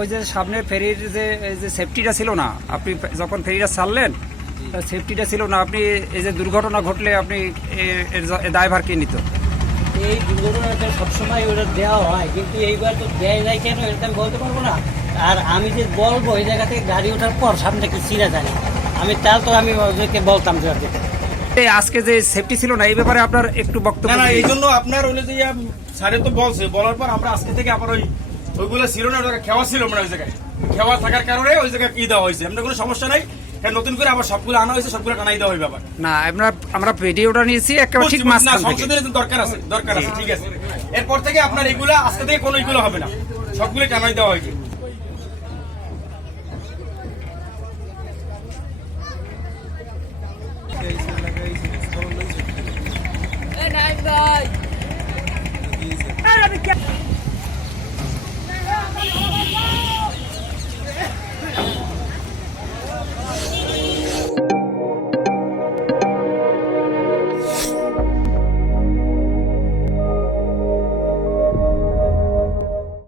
ওই যে সামনে ফেরির যে সেফটিটা ছিল না, আপনি যখন ফেরিটা ছাড়লেন সেফটিটা ছিল না, আপনি এই যে দুর্ঘটনা ঘটলে আপনি এর দায়ভার কে নিত? এই দুর্ঘটনাটা সবসময় ওটা দেওয়া হয়, কিন্তু এইবার তো দেয় যায় কেন এটা আমি বলতে পারবো না। আর আমি যে বলবো এই জায়গা থেকে গাড়ি ওঠার পর সামনে কি চিরা জানি আমি, তার তো আমি ওদেরকে বলতাম যে আজকে যে সেফটি ছিল না এই ব্যাপারে আপনার একটু বক্তব্য? না, এই জন্য আপনার হলে যে স্যারে তো বলছে, বলার পর আমরা আজকে থেকে আবার ওইগুলো ছিল না, ওই খেওয়া ছিল মানে ওই জায়গায় খেওয়া থাকার কারণে ওই জায়গায় কি দেওয়া হয়েছে, আমাদের কোনো সমস্যা নাই। নতুন করে আবার সবগুলো আনা হয়েছে, সবগুলো টানাই দেওয়া হবে আবার। না, আমরা ভিডিওটা নিয়েছি একেবারে ঠিক মাঝখান থেকে। সংশোধনের দরকার আছে, ঠিক আছে। এরপর থেকে আপনার এগুলা আজকে থেকে কোনো এগুলো হবে না, সবগুলো টানাই দেওয়া হয়েছে।